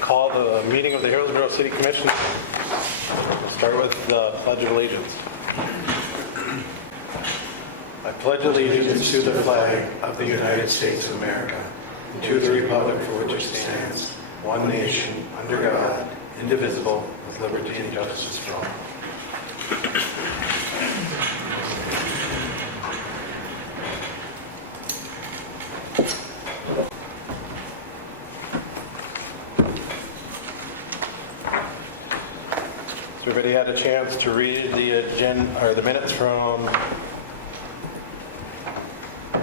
Call the meeting of the Hillsboro City Commission. We'll start with the Pledge of Allegiance. I pledge allegiance to the flag of the United States of America, and to the republic for which it stands, one nation, under God, indivisible, with liberty and justice for all. Everybody had a chance to read the agenda or the minutes from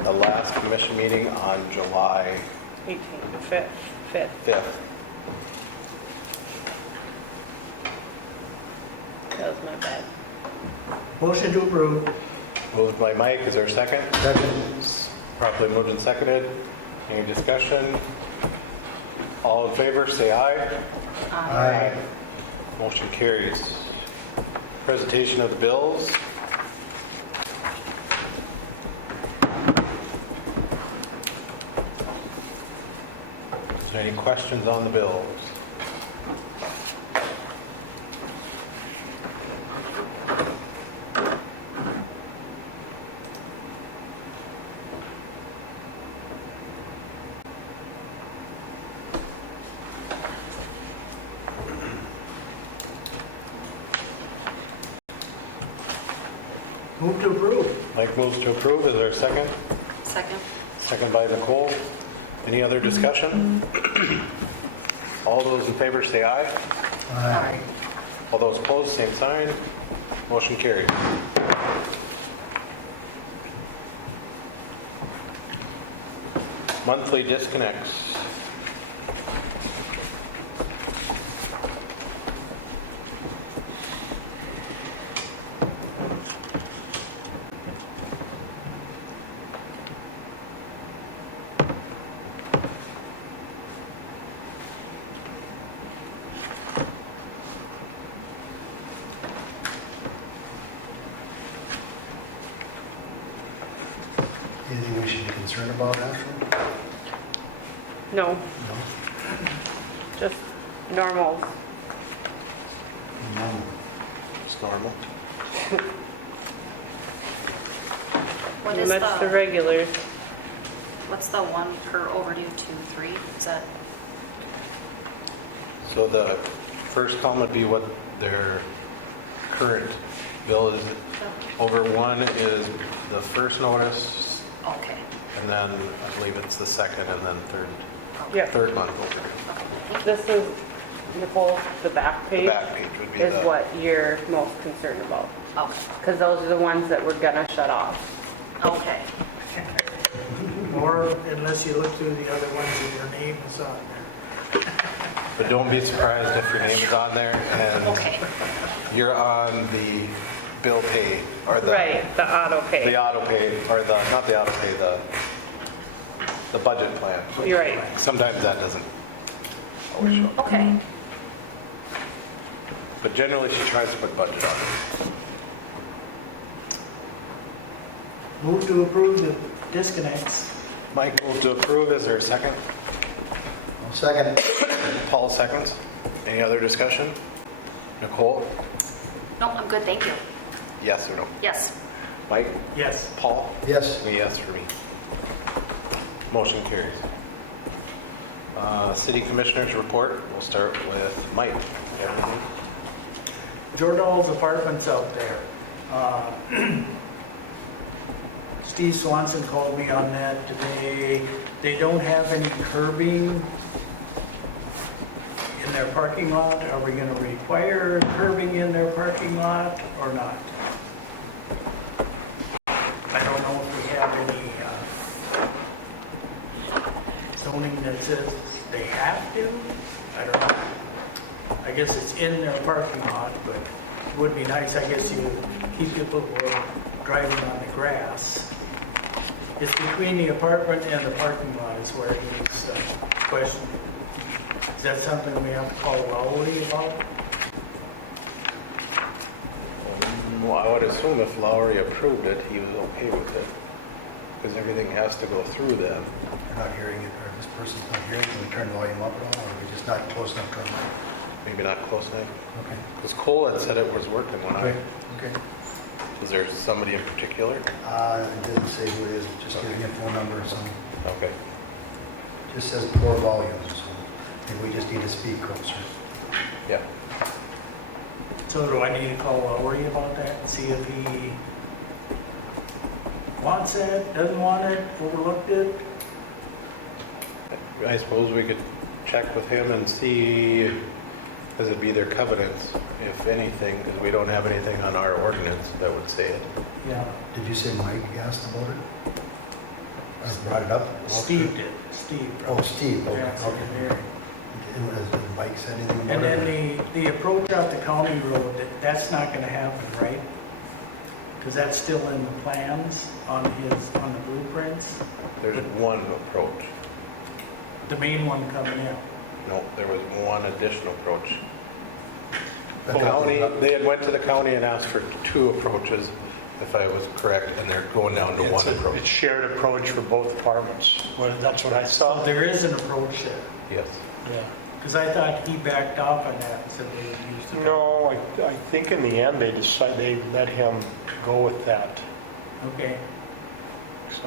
the last commission meeting on July 5th. 5th. That was my bad. Motion to approve. Moved by Mike. Is there a second? Second. Properly moved and seconded. Any discussion? All in favor, say aye. Aye. Motion carries. Presentation of the bills. Is there any questions on the bills? Move to approve. Mike moves to approve. Is there a second? Second. Second by Nicole. Any other discussion? All those in favor say aye. Aye. All those opposed, same sign. Motion carried. Monthly disconnects. Anything we should be concerned about, Ashley? No, No. just normal. No. It's normal. What is That's the the, regulars. what's the one per overdue 2-3? Is that, So the first column would be what their current bill is. Over one is the first notice, okay. and then I believe it's the second and then Yep. third month over. Okay, thank you. This is, Nicole, the back The page back page would be is the, what you're most concerned about. Okay, Because those are the ones that we're gonna shut off. okay. Or unless you look through the other ones and your name is on there. but don't be surprised if your name is on there and Okay, you're on the bill pay or the Right, the auto the pay. auto pay or the not the auto pay the budget plan. You're right. Sometimes that doesn't always show up. okay. But generally she tries to put budget on it. Move to approve the disconnects. Mike moved to approve. Is there a second? I'll second it. Paul seconds. Any other discussion? Nicole? No, I'm good, thank you. Yes or no? Yes. Mike? Yes. Paul? Yes. A yes for me. Motion carries. City Commissioners report. We'll start with Mike. Everything? Jordan's apartments out there. Steve Swanson called me on that today. They don't have any curbing in their parking lot. Are we going to require curbing in their parking lot or not? I don't know if we have any zoning that says they have to. I don't know. I guess it's in their parking lot, but it would be nice, I guess, you keep people who are driving on the grass. It's between the apartment and the parking lot is where it needs questioned. Is that something we have to call Lowry about? Well, I would assume if Lowry approved it, he was okay with it. Because everything has to go through them. You're not hearing it, or this person's not hearing it. Can we turn the volume up at all, or are we just not close enough to them? Maybe not close enough. Okay. Because Cole had said it was working when I... Okay. Is there somebody in particular? It didn't say who it is, just giving a phone number or something. Okay. Just says poor volume, so maybe we just need to speak closer. Yeah. So do I need to call Lowry about that and see if he wants it, doesn't want it, overlooked it? I suppose we could check with him and see, because it'd be their covenants, if anything, because we don't have anything on our ordinance that would say it. Yeah. Did you say Mike asked about it? Or brought it up? Steve did, Steve. Oh, Steve, okay. Yeah, Okay. Has Mike said anything about And it? then the approach out the county road, that's not gonna happen, right? Because that's still in the plans on the blueprints, There's one approach. the main one coming in. No, there was one additional approach. The Okay. county, they had went to the county and asked for two approaches, if I was correct, and they're going down to one It's approach. shared approach for both departments. Well, that's what I So saw. there is an approach there. Yes. Yeah. Because I thought he backed off on that and said they would use the. No, I think in the end, they let him go with that. Okay. So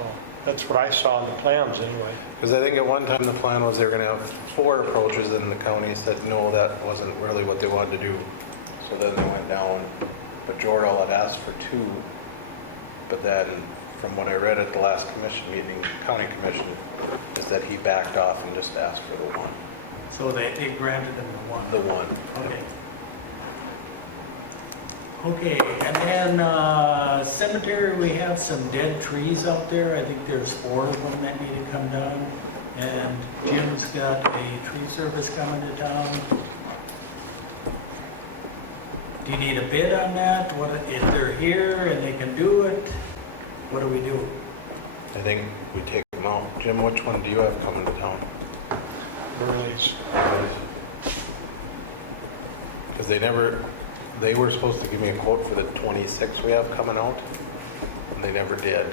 that's what I saw in the plans anyway. Because I think at one time the plan was they were going to have four approaches, and the county said, no, that wasn't really what they wanted to do. So then they went down, but Jordal had asked for two, but then from what I read at the last commission meeting, county commission, is that he backed off and just asked for the one. So they granted him the one. The one. Okay. Okay, and then cemetery, we have some dead trees out there. I think there's 4 of them that need to come down. And Jim's got a tree service coming to town. Do you need a bid on that? What if they're here and they can do it? What do we do? I think we take them out. Jim, which one do you have coming to town? Burley's. Because they were supposed to give me a quote for the 26 we have coming out, and they never did.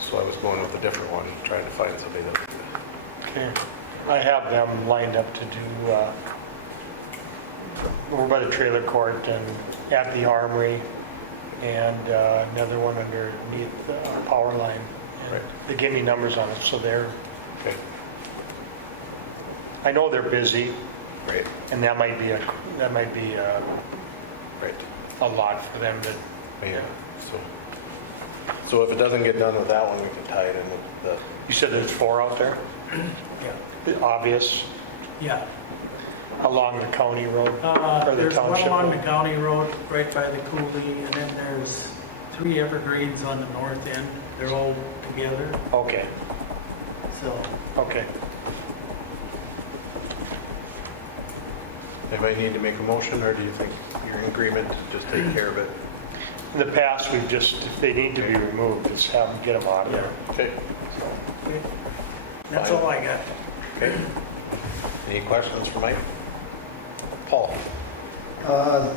So I was going with a different one, trying to find somebody that, Okay. I have them lined up to do over by the trailer court and at the armory, and another one underneath our power line. And Right. they gave me numbers on it, so they're, okay, I know they're busy, great, and that might be great. a lot for them to. Yeah, so if it doesn't get done with that one, we can tie it in with the, You said there's 4 out there? Yeah. Obvious, Yeah. along the county road, or the There's one township along the road? county road, right by the coulee, and then there's 3 evergreens on the north end. They're all together, Okay, so. okay. anybody need to make a motion, or do you think you're in agreement to just take care of it? In the past, we've just, if they need to be removed, just have them, get them out of there. Okay, Okay. That's all I got. okay. Any questions for Mike? Paul? I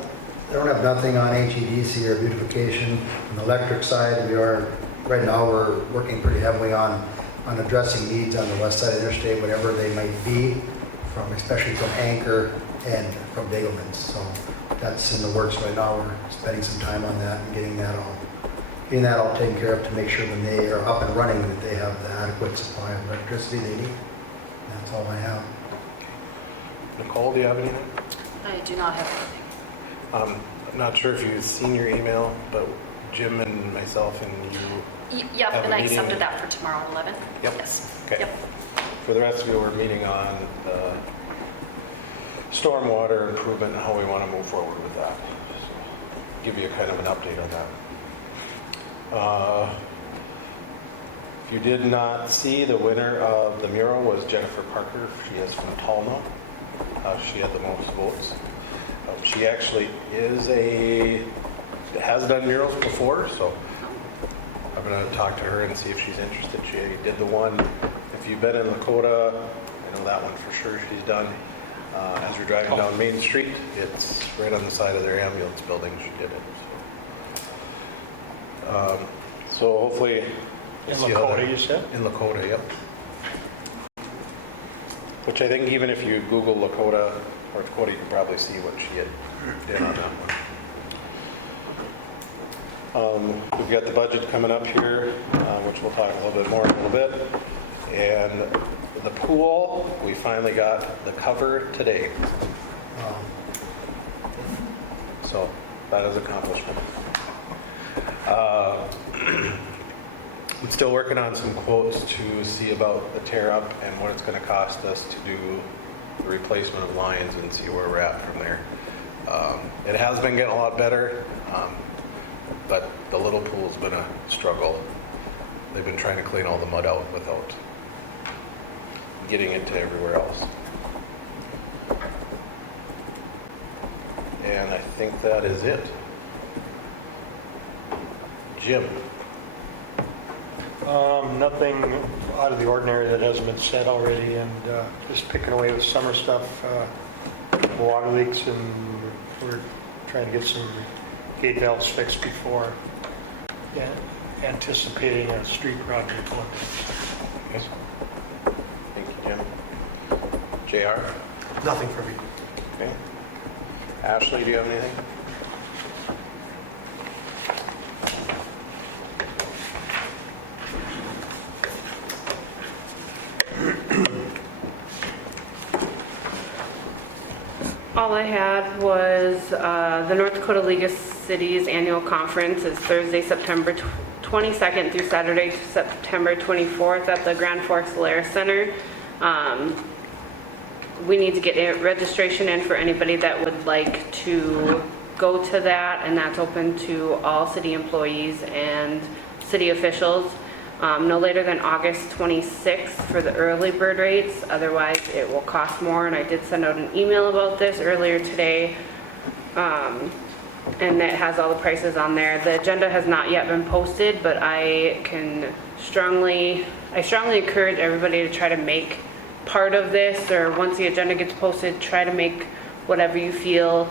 don't have nothing on HEDC or beautification. On the electric side, right now, we're working pretty heavily on addressing needs on the west side of the interstate, whatever they might be, especially from Anchor and from Dagelman's. So that's in the works right now. We're spending some time on that and getting that all taken care of to make sure when they are up and running that they have the adequate supply of electricity they need. That's all I have. Nicole, do you have anything? I do not have anything. I'm not sure if you've seen your email, but Jim and myself and you, Yep, Have a and I meeting. accepted that for tomorrow, 11? Yep. Yes. okay. Yep. For the rest of you, we're meeting on the stormwater improvement and how we want to move forward with that. So, give you kind of an update on that. If you did not see, the winner of the mural was Jennifer Parker. She is from Tallno. She had the most votes. She actually has done murals before, so I'm going to talk to her and see if she's interested. She did the one, if you've been in Lakota, I know that one for sure she's done. As you're driving down Main Street, it's right on the side of their ambulance building she did it. So hopefully... In see how Lakota, that- you said? In Lakota, yep. Which I think even if you Google Lakota, North Dakota, you can probably see what she did on that one. We've got the budget coming up here, which we'll talk a little bit more in a little bit. And the pool, we finally got the cover today. So that is an accomplishment. I'm still working on some quotes to see about the tear up and what it's going to cost us to do the replacement of lines and see where we're at from there. It has been getting a lot better, but the little pool's been a struggle. They've been trying to clean all the mud out without getting it to everywhere else. And I think that is it. Jim. Nothing out of the ordinary that hasn't been said already, and just picking away with summer stuff, water leaks, and we're trying to get some gate valves fixed before anticipating a street project one. Yes. Thank you, Jim. JR? Nothing for me. Okay. Ashley, do you have anything? All I had was the North Dakota League of Cities annual conference is Thursday, September 22nd through Saturday, September 24th at the Grand Forks Alaris Center. We need to get registration in for anybody that would like to go to that, and that's open to all city employees and city officials. No later than August 26th for the early bird rates, otherwise it will cost more, and I did send out an email about this earlier today, and it has all the prices on there. The agenda has not yet been posted, but I strongly encourage everybody to try to make part of this, or once the agenda gets posted, try to make whatever you feel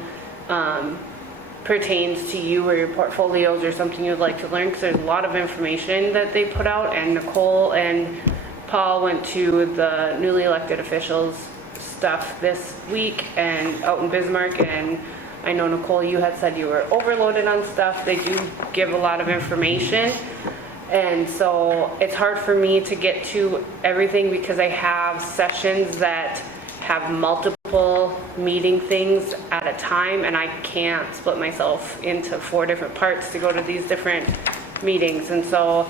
pertains to you or your portfolios or something you'd like to learn, because there's a lot of information that they put out, and Nicole and Paul went to the newly elected officials stuff this week and out in Bismarck, and I know Nicole, you had said you were overloaded on stuff. They do give a lot of information, and so it's hard for me to get to everything because I have sessions that have multiple meeting things at a time, and I can't split myself into 4 different parts to go to these different meetings. And so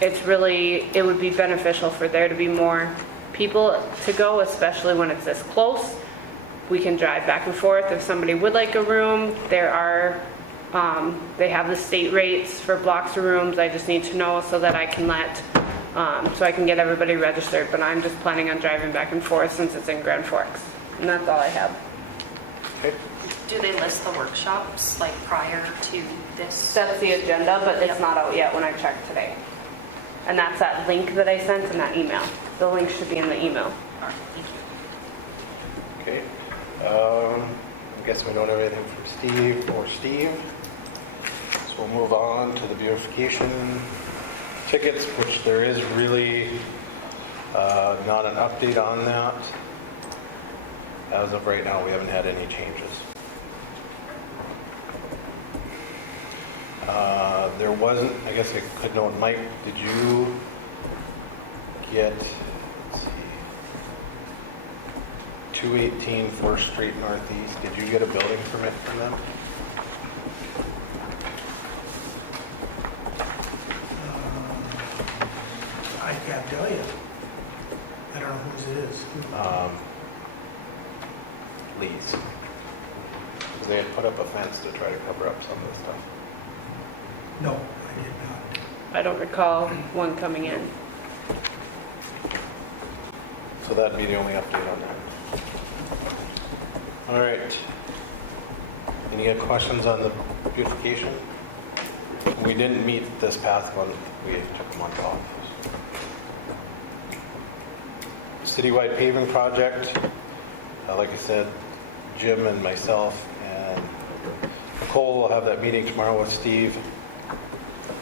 it would be beneficial for there to be more people to go, especially when it's this close. We can drive back and forth. If somebody would like a room, they have the state rates for blocks of rooms. I just need to know so that I can so I can get everybody registered, but I'm just planning on driving back and forth since it's in Grand Forks. And that's all I have. Okay. Do they list the workshops like prior to this? That's the agenda, but it's Yep. not out yet when I checked today. And that's that link that I sent in that email. The link should be in the email. All right, thank you. Okay. I guess we don't have anything from Steve. So we'll move on to the beautification tickets, which there is really not an update on that. As of right now, we haven't had any changes. There wasn't, I guess I could note, Mike, did you get, let's see, 218 4th Street Northeast, did you get a building permit from them? I can't tell you. I don't know whose it is. Lee's. 'Cause they had put up a fence to try to cover up some of the stuff. No, I did not. I don't recall one coming in. So that'd be the only update on that. All right. Any questions on the beautification? We didn't meet this past month. We took a month off. Citywide paving project. Like I said, Jim and myself and Nicole will have that meeting tomorrow with Steve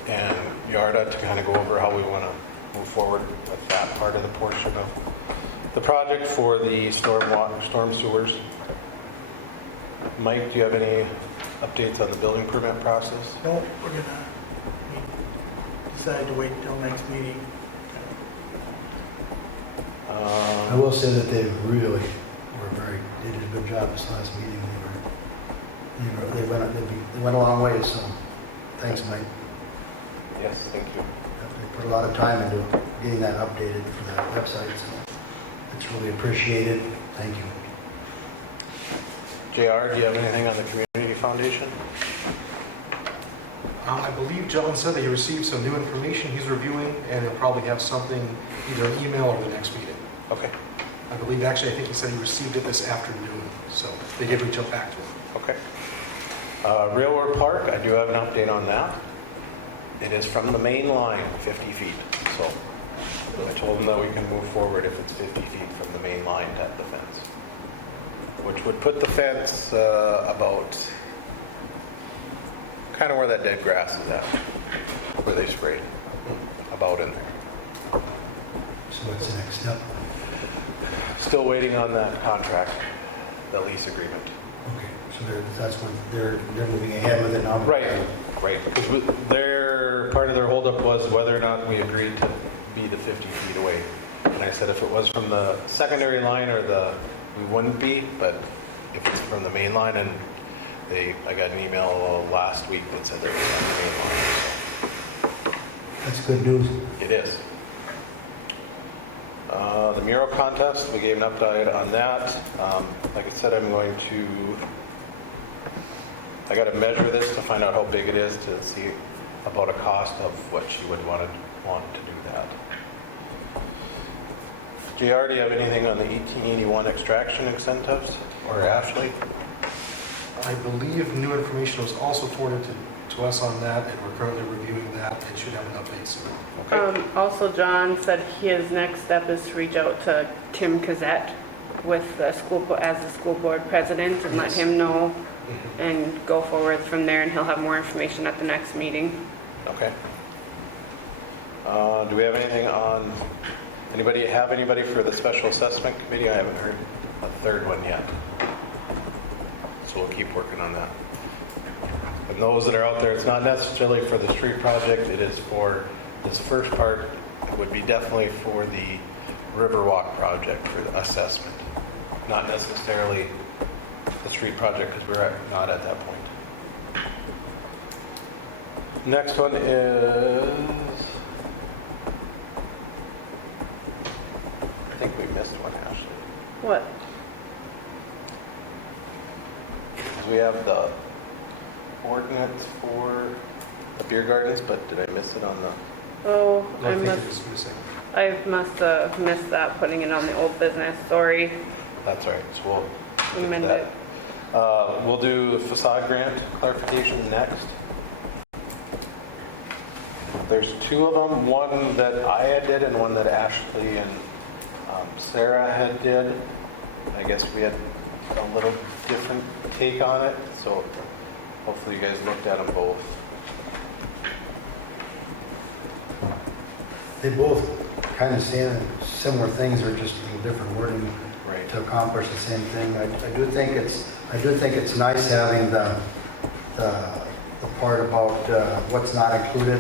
and Yarda to kind of go over how we want to move forward with that part of the portion of the project for the storm sewers. Mike, do you have any updates on the building permit process? No, we're gonna decide to wait until next meeting. I will say that they really they did a good job this last meeting. They went a long way, so thanks, Mike. Yes, thank you. They put a lot of time into getting that updated for that website, so it's really appreciated. Thank you. JR, do you have anything on the community foundation? I believe John said that he received some new information he's reviewing, and he'll probably have something, either an email or the next meeting. Okay, I believe, actually, I think he said he received it this afternoon, so they did reach out back to him. okay. Railroad Park, I do have an update on that. It is from the main line, 50 feet. So I told them that we can move forward if it's 50 feet from the main line at the fence, which would put the fence about kind of where that dead grass is at, where they sprayed, about in there. So what's the next step? Still waiting on that contract, the lease agreement. Okay, so that's what they're moving ahead with it now. Right, because part of their holdup was whether or not we agreed to be the 50 feet away. And I said if it was from the secondary line we wouldn't be, but if it's from the main line, and I got an email last week that said they were on the main line. That's good news. So it is. The mural contest, we gave an update on that. Like I said, I got to measure this to find out how big it is to see about a cost of what she would want to do that. JR, do you have anything on the 1881 extraction incentives, or Ashley? I believe new information was also forwarded to us on that, and we're currently reviewing that and should have an update soon. Okay. Also, John said his next step is to reach out to Tim Kazette with the as the school board president and let Yes. him know and go forward from there, and he'll have more information at the next meeting. Okay. Do we have anything on, anybody for the special assessment committee? I haven't heard a third one yet. So we'll keep working on that. And those that are out there, it's not necessarily for the street project, it is for this first part. It would be definitely for the Riverwalk project for the assessment. Not necessarily the street project, because we're not at that point. Next one is, I think we missed one, Ashley. What? Because we have the ordinance for the beer gardens, but did I miss it on the? Oh, I think it was missing. I must have missed that, putting it on the old business. Sorry. That's right, so we'll get to Amend that. it. We'll do facade grant clarification next. There's two of them, one that I had did and one that Ashley and Sarah had did. I guess we had a little different take on it, so hopefully you guys looked at them both. They both kind of say similar things, or just a little different wording. Right. to accomplish the same thing. I do think it's nice having the part about what's not included,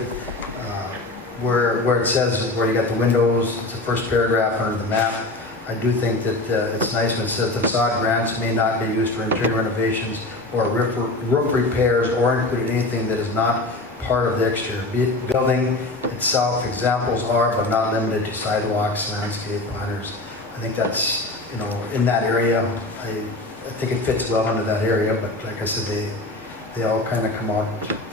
where it says, where you got the windows, it's the first paragraph under the map. I do think that it's nice when it says the facade grants may not be used for interior renovations or roof repairs or include anything that is not part of the exterior building itself. Examples are, but not limited to sidewalks, landscape, planters. I think that's, in that area, I think it fits well into that area, but like I said, they all kind of come out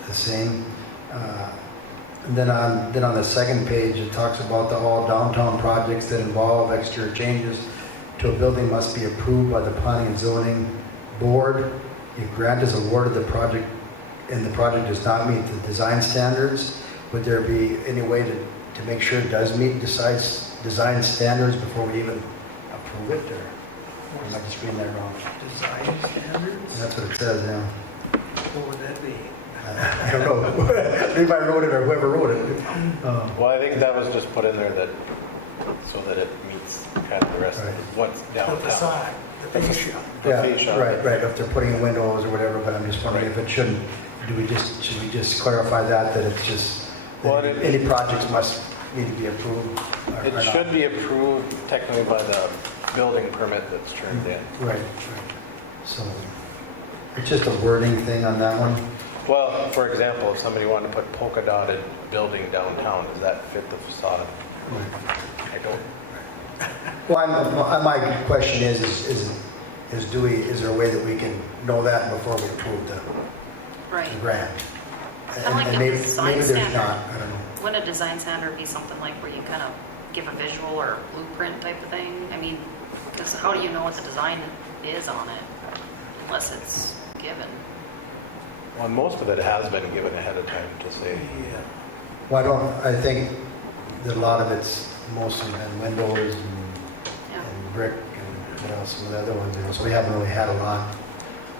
the same. And then on the second page, it talks about all downtown projects that involve exterior changes to a building must be approved by the Planning and Zoning Board. If grant is awarded the project and the project does not meet the design standards, would there be any way to make sure it does meet design standards before we even approve it? Or am I just reading that wrong? Design standards? That's what it says, yeah. What would that be? I don't know. Anybody wrote it or whoever wrote it. Well, I think that was just put in there so that it meets kind of the rest Right. of what's The downtown. facade, the fascia. Yeah, fascia. right, if they're putting in windows or whatever, but I'm just wondering if it shouldn't, should we just clarify that it's just, Well, that any projects must need to be approved? or It not? should be approved technically by the building permit that's turned in. Right. So, it's just a wording thing on that one? Well, for example, if somebody wanted to put polka dotted building downtown, does that fit the facade? I don't. Well, my question is there a way that we can know that before we approve the Right. grant? Kinda like And a maybe design there's standard. not, I don't know. Wouldn't a design standard be something like where you kind of give a visual or blueprint type of thing? I mean, because how do you know what the design is on it unless it's given? Well, most of it has been given ahead of time to say, Yeah. Well, I think that a lot of it's mostly in windows Yeah. and brick and what else, some of the other ones, so we haven't really had a lot.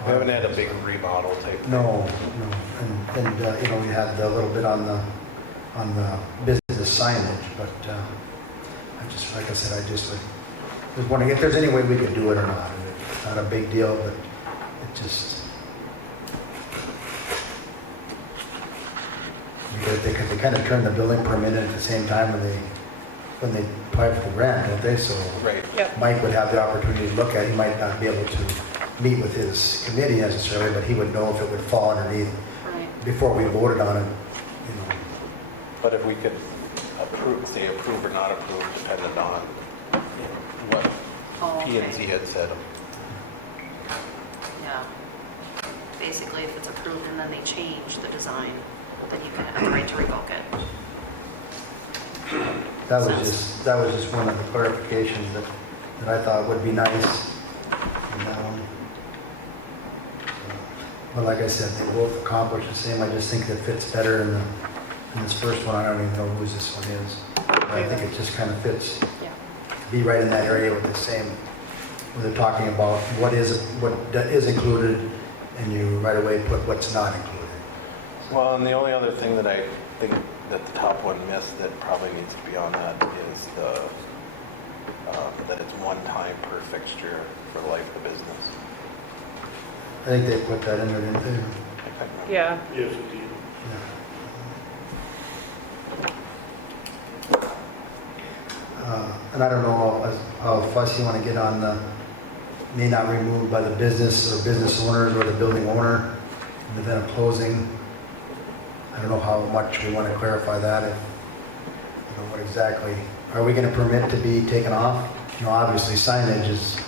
we haven't had a big remodel type. No, and we had a little bit on the business signage, but I just, like I said, I just was wondering if there's any way we could do it or not. It's not a big deal, but it just, because they kind of turn the building permit in at the same time when they apply for the grant, don't they? So Right. Yep. Mike would have the opportunity to look at it. He might not be able to meet with his committee necessarily, but he would know if it would fall underneath Right. before we voted on it, But if we could say approve or not approve, depending on what Oh, P and Z okay. had said. Yeah. Basically, if it's approved and then they change the design, then you can have the right to revoke it. That was just one of the clarifications that I thought would be nice in that one. But like I said, they both accomplish the same. I just think that fits better in this first one. I don't even know whose this one is. But I think it just kind of fits, Yeah. be right in that area with the same, when they're talking about what is included, and you right away put what's not included. Well, and the only other thing that I think that the top one missed that probably needs to be on that is that it's one time per fixture for the life of the business. I think they put that in there, didn't they? Yeah. Yes, it is. And I don't know how fussy you want to get on the may not removed by the business or business owners or the building owner in the event of closing. I don't know how much we want to clarify that. What exactly, are we going to permit to be taken off? Obviously signage is,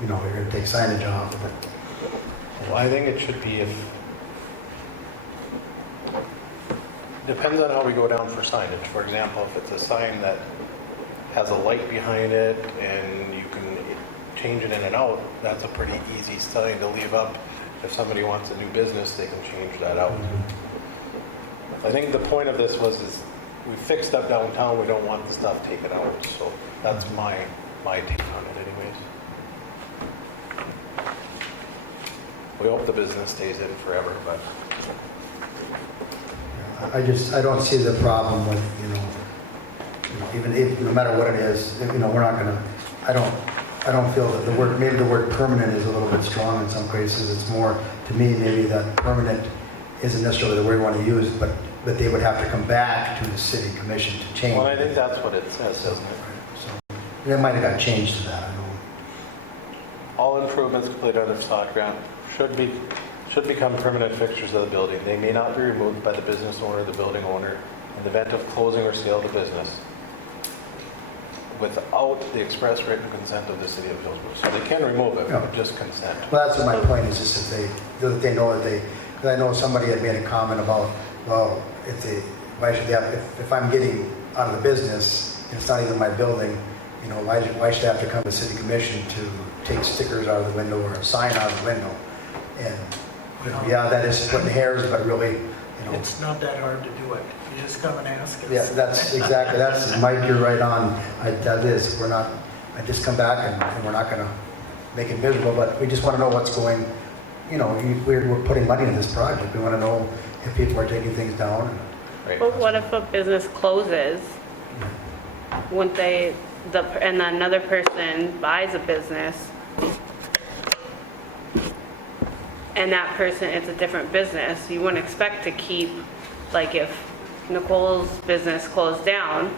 you're going to take signage off, but Well, I think it should be depends on how we go down for signage. For example, if it's a sign that has a light behind it and you can change it in and out, that's a pretty easy sign to leave up. If somebody wants a new business, they can change that out. I think the point of this is we fixed up downtown, we don't want the stuff taken out, so that's my take on it anyways. We hope the business stays in forever, but I don't see the problem with, even if, no matter what it is, we're not gonna, I I don't feel that the word, maybe the word permanent is a little bit strong in some cases. It's more, to me, maybe that permanent isn't necessarily the word we want to use, but they would have to come back to the city commission to change. Well, I think that's what it says, doesn't it? So, it might have got changed to that, I know. All improvements completed under facade grant should become permanent fixtures of the building. They may not be removed by the business owner or the building owner in the event of closing or sale of the business without the express written consent of the city of Hillsboro. So they can remove it, but just consent. Well, that's what my point is, just that they know that because I know somebody had made a comment about, well, why should they have, if I'm getting out of the business, and it's not even my building, you know, why should I have to come to city commission to take stickers out of the window or a sign out of the window? And, yeah, that is splitting hairs, but really, you know. It's not that hard to do it. You just come and ask us. Yeah, that's exactly, that's, Mike, you're right on. That is, I just come back and we're not going to make it miserable, but we just want to know what's going, you know, we're putting money in this project. We want to know if people are taking things down. Right. But what if a business closes? Wouldn't they, and another person buys a business, and that person, it's a different business, you wouldn't expect to keep, like if Nicole's business closed down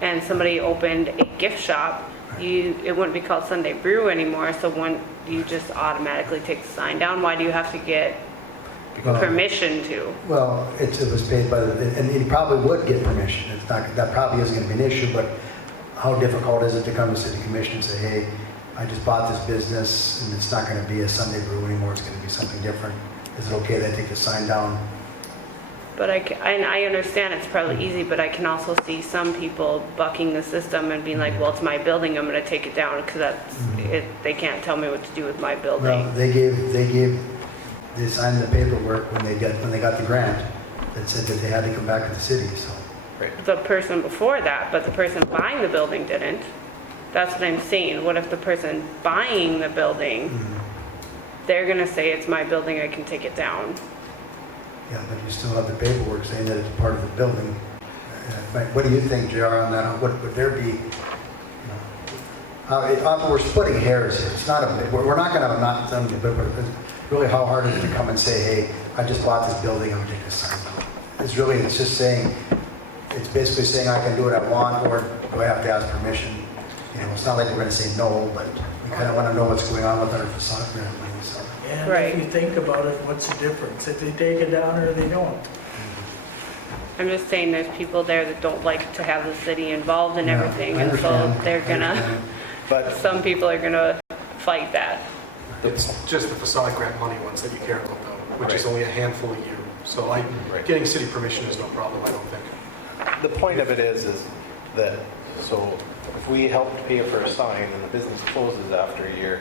and somebody opened a gift shop, it wouldn't be called Sunday Brew anymore, so wouldn't you just automatically take the sign down? Why do you have to get permission to? Well, it was paid by and he probably would get permission. It's not, that probably isn't going to be an issue, but how difficult is it to come to city commission and say, hey, I just bought this business and it's not going to be a Sunday Brew anymore, it's going to be something different. Is it okay that I take the sign down? But I understand it's probably easy, but I can also see some people bucking the system and being like, well, it's my building, I'm going to take it down because that's it. They can't tell me what to do with my building. Well, they signed the paperwork when they got the grant that said that they had to come back to the city, so. The person before that, but the person buying the building didn't. That's what I'm saying. What if the person buying the building, they're going to say it's my building, I can take it down? Yeah, but you still have the paperwork saying that it's part of the building. What do you think, JR, on that? What would there be, we're splitting hairs here. It's not we're not going to not something, but really how hard is it to come and say, hey, I just bought this building, I'm going to take this sign down? It's just saying, it's basically saying I can do what I want, or do I have to ask permission? You know, it's not like we're going to say no, but we kind of want to know what's going on with our facade grant money, so. And Right. if you think about it, what's the difference? If they take it down or they don't? I'm just saying there's people there that don't like to have the city involved in Yeah, everything, I and so understand. they're I gonna, understand. But some people are gonna fight that. It's just the facade grant money ones that you care about though, which is Right. only a handful a year. So Right. getting city permission is no problem, I don't think. the point of it is that, so if we helped pay for a sign and the business closes after a year,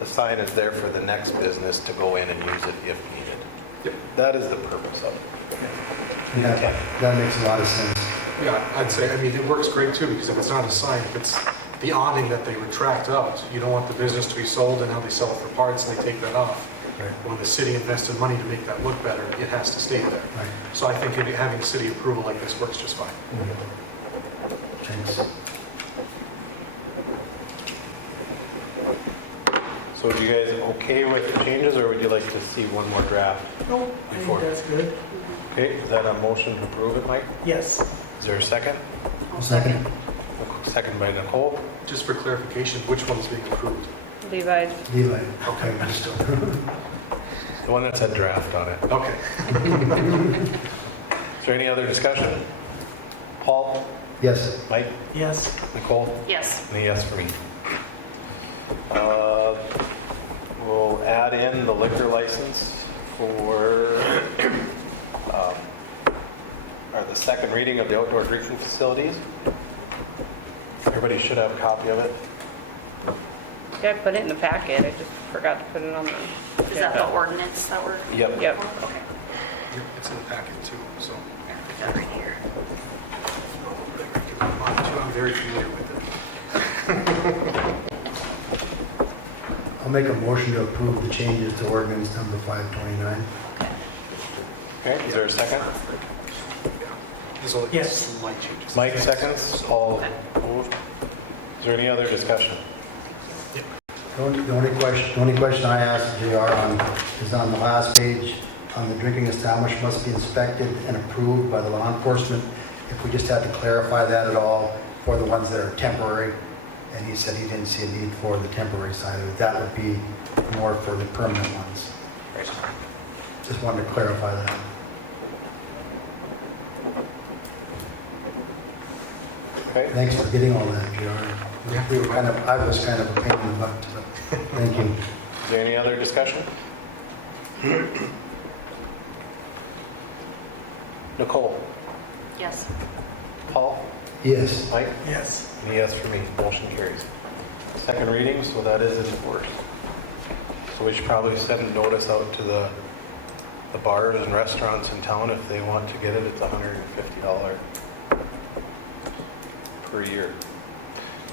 the sign is there for the next business to go in and use it if needed. Yep. That is the purpose of it. Yeah, that makes a lot of sense. Yeah, I'd say, I mean, it works great too, because if it's not a sign, if it's the awning that they retract out, you don't want the business to be sold and now they sell it for parts and they take that off. Right. When the city invested money to make that look better, it has to stay there. Right. So I think having city approval like this works just fine. Thanks. So are you guys okay with the changes, or would you like to see one more draft? No, I think Before. that's good. Okay, is that a motion to approve it, Mike? Yes. Is there a second? Second. Second by Nicole. Just for clarification, which one's being approved? Levi's, Levi. Okay, understood. The one that said draft on it. Okay. Is there any other discussion? Paul? Yes. Mike? Yes. Nicole? Yes. And a yes for me. We'll add in the liquor license for the second reading of the outdoor drinking facilities. Everybody should have a copy of it. yeah, I put it in the packet, I just forgot to put it on the. Is that the ordinance that we're? Yep. Yep. Okay. Yep, it's in the packet too, so. Put that right here. I'm very familiar with it. I'll make a motion to approve the changes to ordinance number 529. Okay, is there a second? There's only Yes. slight changes. Mike seconds, all opposed. Is there any other discussion? The only question I asked JR on is on the last page, on the drinking establishment must be inspected and approved by the law enforcement. If we just had to clarify that at all for the ones that are temporary, and he said he didn't see a need for the temporary side of it. That would be more for the permanent ones. Just wanted to clarify that. Okay. Thanks for getting all that, JR. Yeah. I was kind of a pain in the butt, but thank you. Is there any other discussion? Nicole? Yes. Paul? Yes. Mike? Yes. And yes for me, motion carries. Second reading, so that is enforced. So we should probably send a notice out to the bars and restaurants in town if they want to get it. It's $150 per year,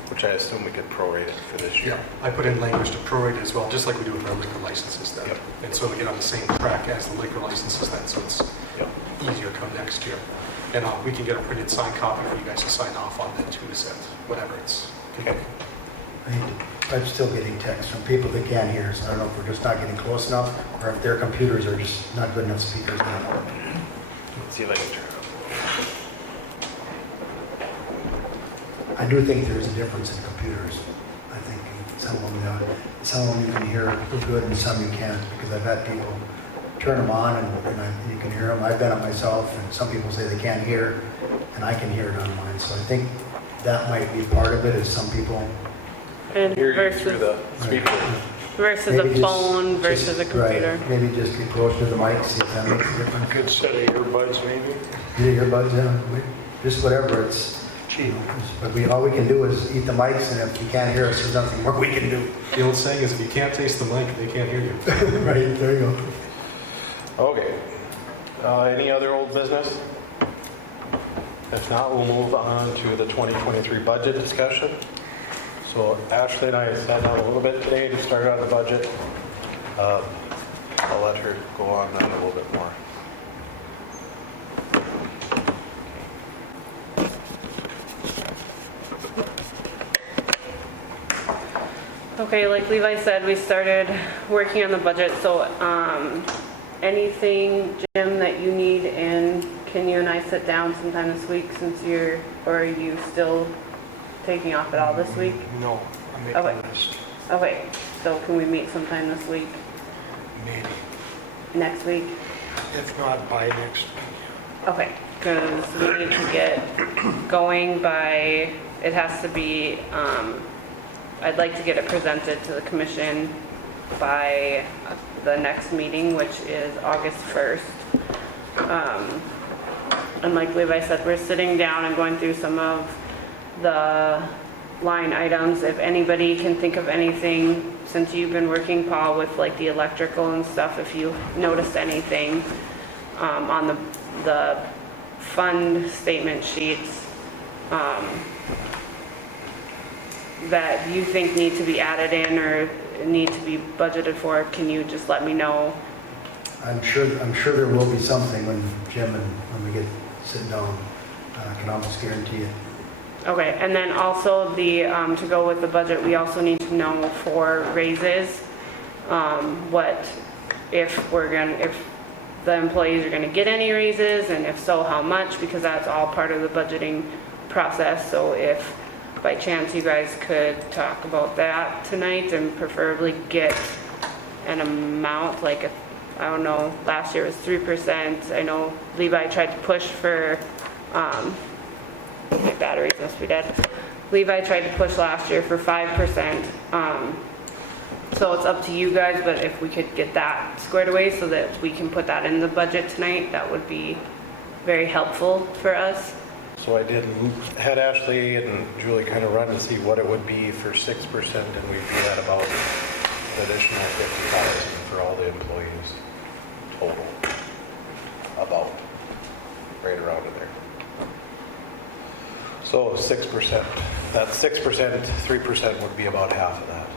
which I assume we could prorate it for this year. Yeah, I put in language to prorate it as well, just like we do with our liquor licenses then. Yep. And so we get on the same track as the liquor licenses then, so it's Yep. easier come next year. And we can get a printed signed copy for you guys to sign off on then too, to send, whatever it's. Okay. I'm still getting texts from people that can't hear, so I don't know if we're just not getting close enough, or if their computers are just not good enough speakers anymore. Let's see if I can turn it up. I do think there's a difference in computers. I think some of them you can hear good and some you can't, because I've had people turn them on and you can hear them. I've done it myself, and some people say they can't hear, and I can hear it on mine. So I think that might be part of it, is some people... And Hear you through versus, the speaker. versus Maybe a just- phone versus a right, computer. maybe just get close to the mic, see if that makes a difference. Good set of earbuds maybe. Get earbuds in, just whatever, it's cheap. But all we can do is eat the mics, and if you can't hear us, there's nothing more we can do. The old saying is if you can't taste the mic, they can't hear you. Right, there you go. Okay. Any other old business? If not, we'll move on to the 2023 budget discussion. So Ashley and I sat down a little bit today to start on the budget. I'll let her go on that a little bit more. Okay, like Levi said, we started working on the budget, so anything, Jim, that you need, and can you and I sit down sometime this week since or are you still taking off at all this week? No, I'm making Okay. a list. Okay, so can we meet sometime this week, Maybe. next week? If not, by next week. Okay, because we need to get going by, it has to be, I'd like to get it presented to the commission by the next meeting, which is August 1st. And like Levi said, we're sitting down and going through some of the line items. If anybody can think of anything, since you've been working, Paul, with like the electrical and stuff, if you noticed anything on the fund statement sheets that you think need to be added in or need to be budgeted for, can you just let me know? I'm sure there will be something when Jim and when we get sitting down. I can almost guarantee it. Okay, and then also to go with the budget, we also need to know for raises, if the employees are gonna get any raises, and if so, how much, because that's all part of the budgeting process. So if by chance you guys could talk about that tonight and preferably get an amount, like, I don't know, last year was 3%. I know Levi tried to push for, my batteries must be dead. Levi tried to push last year for 5%. So it's up to you guys, but if we could get that squared away so that we can put that in the budget tonight, that would be very helpful for us. So I had Ashley and Julie kind of run to see what it would be for 6%, and we'd be at about an additional $50,000 for all the employees total. About right around in there. So 6%. That's 6%, 3% would be about half of that.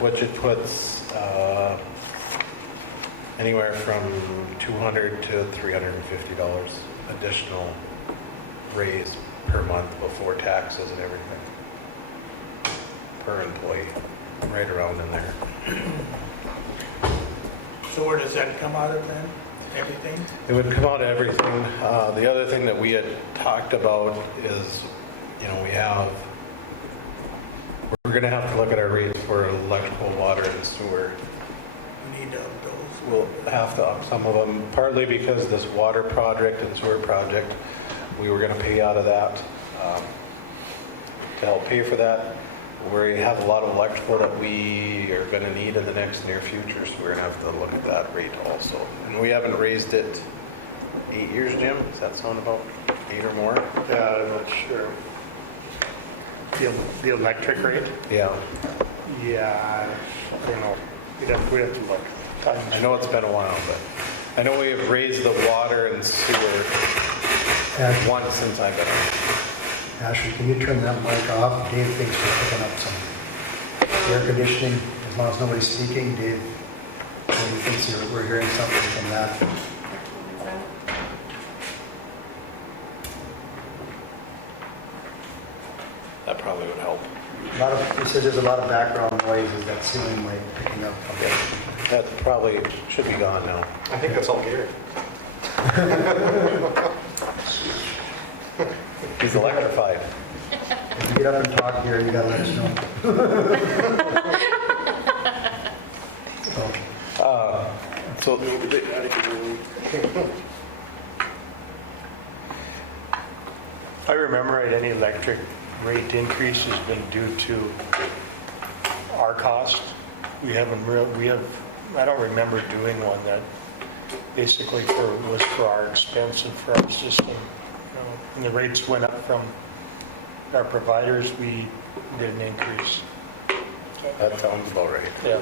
Which it puts anywhere from $200 to $350 additional raise per month before taxes and everything. Per employee, right around in there. So where does that come out of then? Everything? It would come out of everything. The other thing that we had talked about is, we're gonna have to look at our rates for electrical, water, and sewer. We need to up those. We'll have to up some of them, partly because this water project and sewer project, we were gonna pay out of that, to help pay for that. We have a lot of electrical that we are gonna need in the next near future, so we're gonna have to look at that rate also. And we haven't raised it 8 years, Jim? Does that sound about 8 or more? Yeah, I'm not sure. The electric rate? Yeah. Yeah, I don't know. We'd have to look. I know it's been a while, but I know we have raised the water and sewer once since I've been on. Ashley, can you turn that mic off? Dave thinks we're picking up some air conditioning. As long as nobody's speaking, Dave thinks we're hearing something from that. That probably would help. He said there's a lot of background noises that ceiling mic picking up from it. That probably should be gone now. I think that's all Gary. He's electrified. If you get up and talk here, you gotta let us know. So, So, If I remember right, any electric rate increase has been due to our cost. I don't remember doing one that basically was for our expense and for our system. When the rates went up from our providers, we did an increase. that sounds about right. Yeah.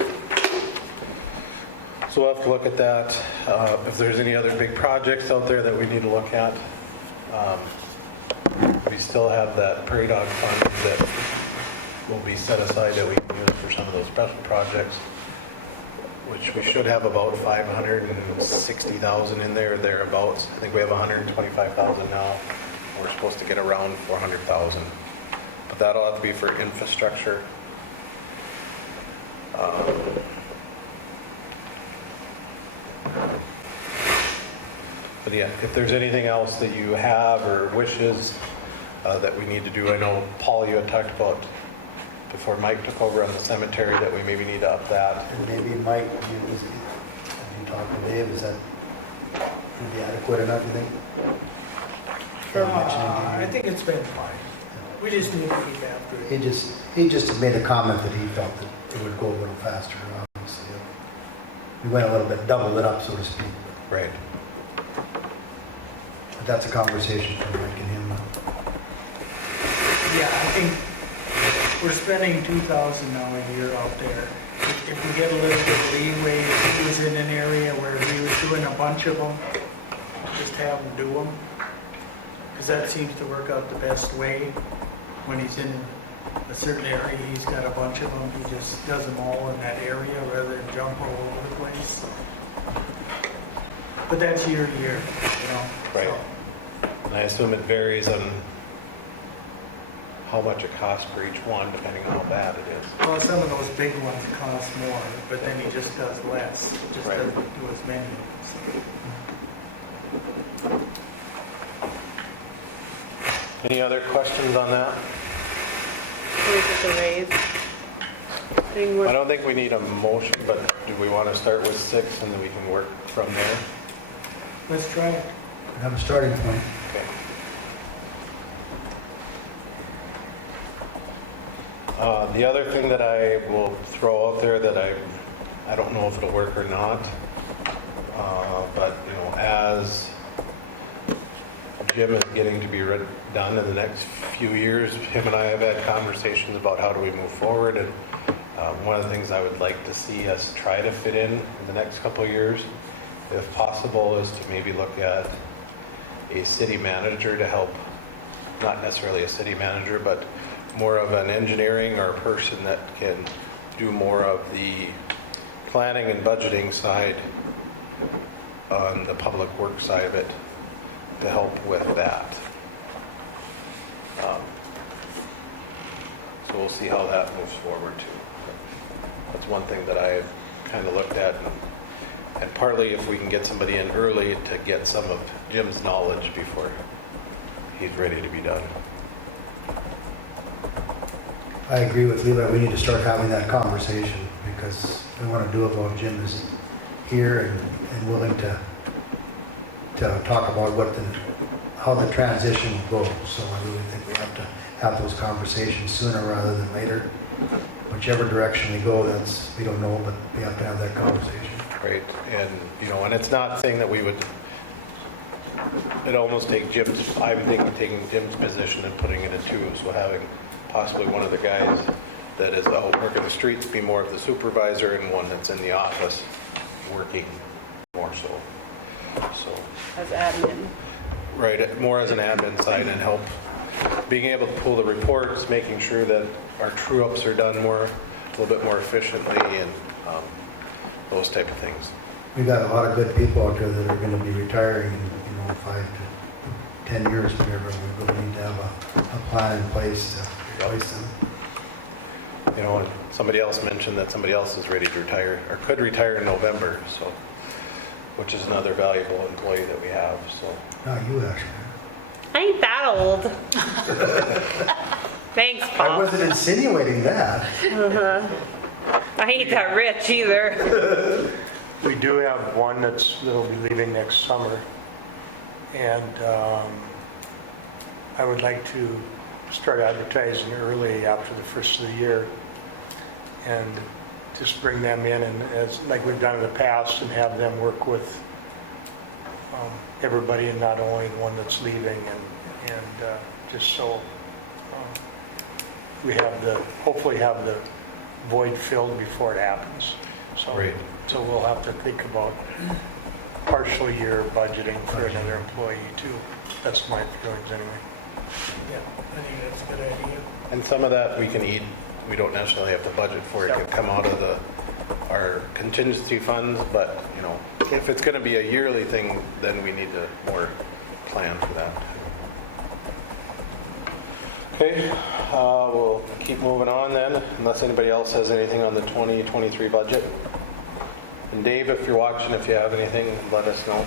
So we'll have to look at that. If there's any other big projects out there that we need to look at. We still have that prairie dog fund that will be set aside that we can use for some of those special projects, which we should have about 560,000 in there or thereabouts. I think we have 125,000 now. We're supposed to get around 400,000. But that'll have to be for infrastructure. But yeah, if there's anything else that you have or wishes that we need to do, I know, Paul, you had talked about before Mike took over on the cemetery that we maybe need to up that. and maybe Mike, if you talk to Dave, is that would be adequate enough, you think? I think it's been fine. We just need to keep after it. He just made a comment that he felt that it would go a little faster, obviously. We went a little bit, doubled it up, so to speak. Right. But that's a conversation for Mike and him. Yeah, I think we're spending $2,000 now a year out there. If we get a little bit of leeway, if he was in an area where he was doing a bunch of them, just have him do them. Because that seems to work out the best way. When he's in a certain area, he's got a bunch of them, he just does them all in that area rather than jump all over the place. But that's year to year, you know? Right. So, And I assume it varies on how much it costs for each one, depending on how bad it is. well, some of those big ones cost more, but then he just does less, just Right. doesn't do as many. So, Any other questions on that? Where's the raise? Thing I with, don't think we need a motion, but do we want to start with 6 and then we can work from there? Let's try it. Have a starting point. Okay. The other thing that I will throw out there that I don't know if it'll work or not, but as Jim is getting to be done in the next few years, him and I have had conversations about how do we move forward, and one of the things I would like to see us try to fit in the next couple of years, if possible, is to maybe look at a city manager to help, not necessarily a city manager, but more of an engineering or a person that can do more of the planning and budgeting side on the public works side of it to help with that. So we'll see how that moves forward too. That's one thing that I kind of looked at, and partly if we can get somebody in early to get some of Jim's knowledge before he's ready to be done. I agree with Levi, we need to start having that conversation, because we want to do it while Jim is here and willing to talk about how the transition will go. So I really think we have to have those conversations sooner rather than later. Whichever direction we go, we don't know, but we have to have that conversation. Right, and, and it's not saying that we would, it almost take I'm thinking taking Jim's position and putting it in two, so having possibly one of the guys that is out working the streets be more of the supervisor, and one that's in the office working more so. As admin. Right, more as an admin side and help being able to pull the reports, making sure that our true-ups are done a little bit more efficiently, and those type of things. We've got a lot of good people out there that are going to be retiring in 5 to 10 years, whatever. We really need to have a plan in place to replace them. And somebody else mentioned that somebody else is ready to retire, or could retire in November, so, which is another valuable employee that we have, so. Not you, actually. I ain't that old. Thanks, I Paul. wasn't insinuating that. I ain't that rich either. We do have one that'll be leaving next summer, and I would like to start advertising early after the first of the year, and just bring them in, and like we've done in the past, and have them work with everybody, and not only the one that's leaving, and just so we hopefully have the void filled before it happens. So, Great. So we'll have to think about partial year budgeting for another employee too. That's my feelings anyway. Yeah, I think that's a good idea. And some of that we can eat, we don't necessarily have to budget for it, it can come out of our contingency funds, but, if it's gonna be a yearly thing, then we need to more plan for that. Okay, we'll keep moving on then, unless anybody else has anything on the 2023 budget. And Dave, if you're watching, if you have anything, let us know.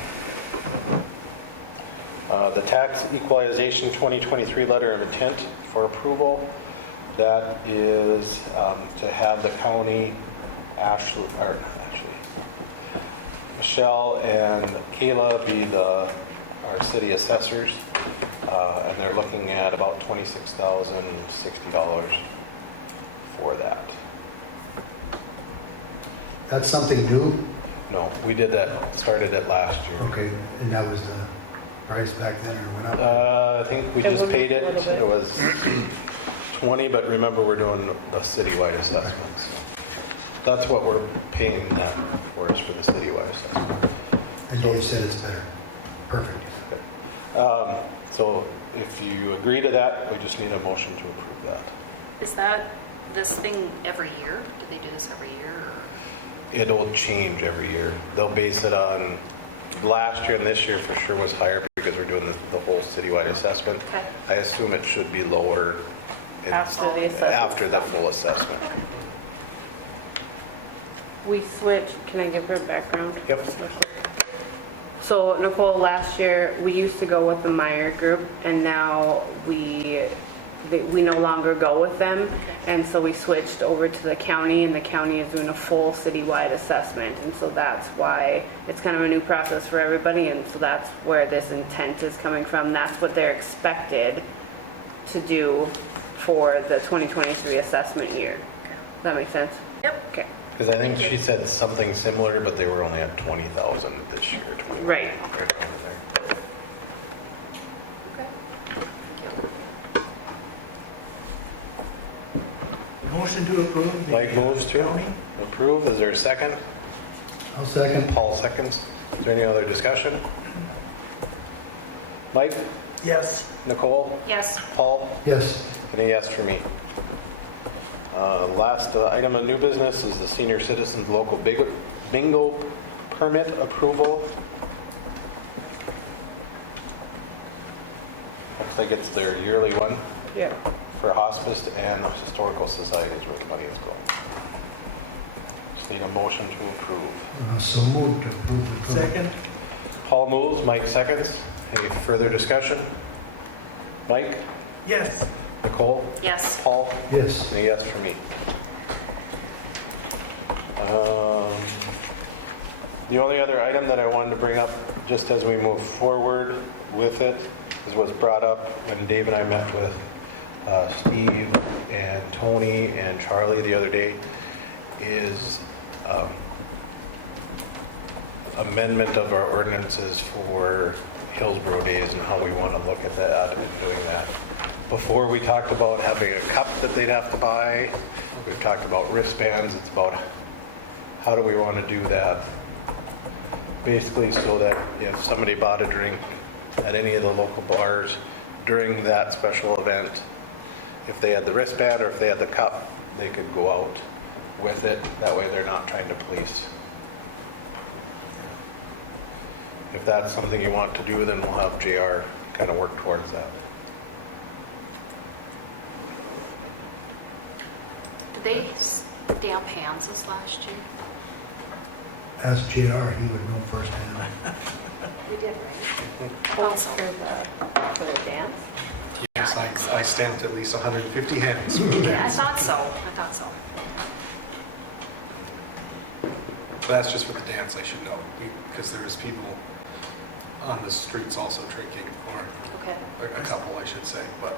The tax equalization 2023 letter of intent for approval, that is to have the county, Michelle and Kayla be our city assessors, and they're looking at about $26,060 for that. That's something new? No, we did that, started it last year. Okay, and that was the price back then, or went up? I think we It just went paid it. a little bit. It was 20, but remember, we're doing the citywide assessments. That's what we're paying that for, is for the citywide assessment. And Dave said it's better. Perfect. So if you agree to that, we just need a motion to approve that. Is that this thing every year? Do they do this every year? Or? It'll change every year. They'll base it on, last year and this year for sure was higher because we're doing the whole citywide assessment. Okay. I assume it should be lower After the assessment. after the full assessment. We switched, can I give her background? Yep. So Nicole, last year, we used to go with the Meyer Group, and now we no longer go with them. And so we switched over to the county, and the county is doing a full citywide assessment. And so that's why it's kind of a new process for everybody, and so that's where this intent is coming from. That's what they're expected to do for the 2023 assessment year. Does that make sense? Yep. Okay. Because I think she said something similar, but they were only at 20,000 this year. 20. Right. Right over there. Okay. Motion to approve. the Mike moves to county? approve. Is there a second? I'll second. Paul seconds. Is there any other discussion? Mike? Yes. Nicole? Yes. Paul? Yes. And a yes for me. Last item of new business is the senior citizens local bingo permit approval. Looks like it's their yearly one Yeah. for hospice and historical society is where the money is going. Just need a motion to approve. So moved to approve the permit. Second? Paul moves, Mike seconds. Any further discussion? Mike? Yes. Nicole? Yes. Paul? Yes. And a yes for me. The only other item that I wanted to bring up, just as we move forward with it, is what's brought up when Dave and I met with Steve and Tony and Charlie the other day, is amendment of our ordinances for Hillsboro days and how we want to look at that and doing that. Before we talked about having a cup that they'd have to buy. We've talked about wristbands. It's about how do we want to do that? Basically so that if somebody bought a drink at any of the local bars during that special event, if they had the wristband or if they had the cup, they could go out with it. That way they're not trying to police. If that's something you want to do, then we'll have JR kind of work towards that. Did they stamp hands this last year? Ask JR, he would know firsthand. We did, right? Also. For the dance? Yes, I stamped at least 150 hands. Yeah, I thought so. But that's just for the dance, I should know, because there's people on the streets also drinking, or Okay. a couple, I should say, but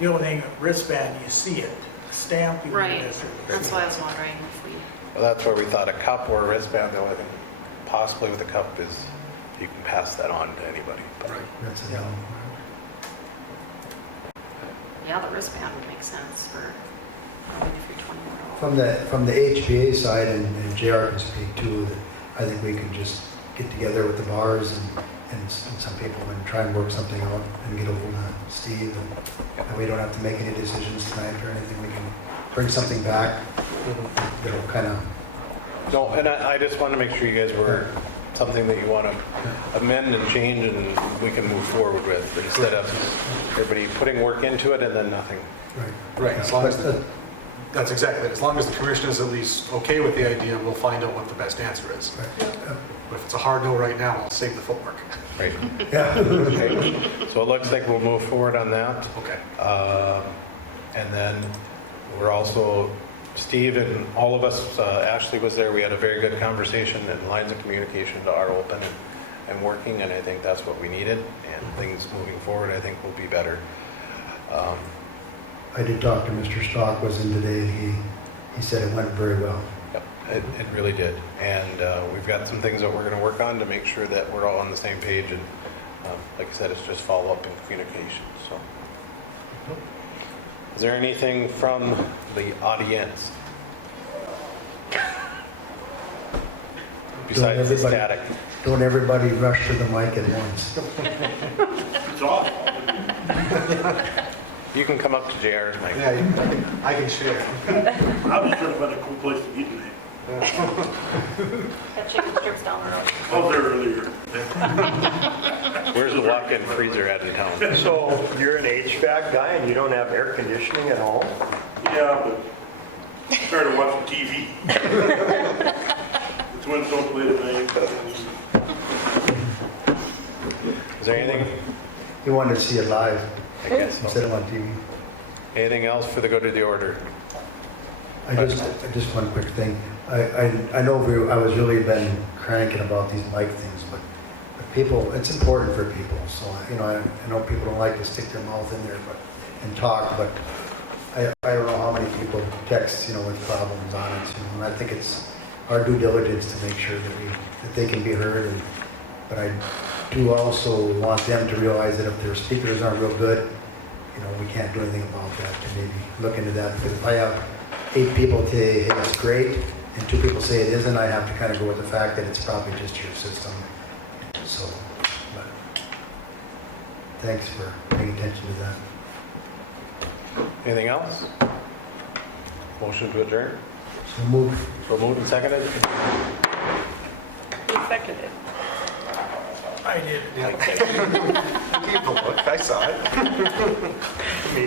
The only thing, wristband, you see it. Stamp, you Right. don't necessarily see That's it. why I was wondering if we, Well, that's where we thought a cup or a wristband, the only thing possibly with a cup is you can pass that on to anybody. But right. That's a yellow. yeah, the wristband would make sense for, I mean, if you're 21 or older. From the HPA side, and JR can speak too, that I think we can just get together with the bars and some people and try and work something out and get over to Steve. And we don't have to make any decisions tonight or anything. We can bring something back that'll kind of, no, and I just want to make sure you guys were something that you want to amend and change and we can move forward with instead of everybody putting work into it and then nothing. Right, as long as, that's exactly it. As long as the commission is at least okay with the idea, we'll find out what the best answer is. But if it's a hard no right now, I'll save the footwork. Right. yeah. Okay. So it looks like we'll move forward on that. Okay. And then we're also, Steve and all of us, Ashley was there, we had a very good conversation and lines of communication are open and working, and I think that's what we needed, and things moving forward I think will be better. I did talk to Mr. Stock, was in today, and he said it went very well. Yep, it really did, and we've got some things that we're going to work on to make sure that we're all on the same page, and like I said, it's just follow-up and communication, so. Is there anything from the audience? Besides the static. Don't everybody rush to the mic at once. You can come up to JR's mic. Yeah, I can share. I was trying to find a cool place to eat tonight. Got chicken strips down the road. I was there earlier. Where's the walk-in freezer at in town? So you're an HVAC guy and you don't have air conditioning at home? Yeah, but started watching TV. The twins don't play tonight. Is there anything? He wanted to see it live I guess instead so. of on TV. Anything else for the good of the order? Just one quick thing. I know I was really been cranking about these mic things, but people, it's important for people. So, I know people don't like to stick their mouth in there and talk, but I don't know how many people text, with problems on it. And I think it's our due diligence to make sure that they can be heard. But I do also want them to realize that if their speakers aren't real good, we can't do anything about that, to maybe look into that. Because if I have 8 people say, hey, it's great, and 2 people say it isn't, I have to kind of go with the fact that it's probably just your system. So, but thanks for paying attention to that. Anything else? Motion to adjourn? So move. So moved and seconded? seconded? I did. Yeah. Give the look, I saw it. Me,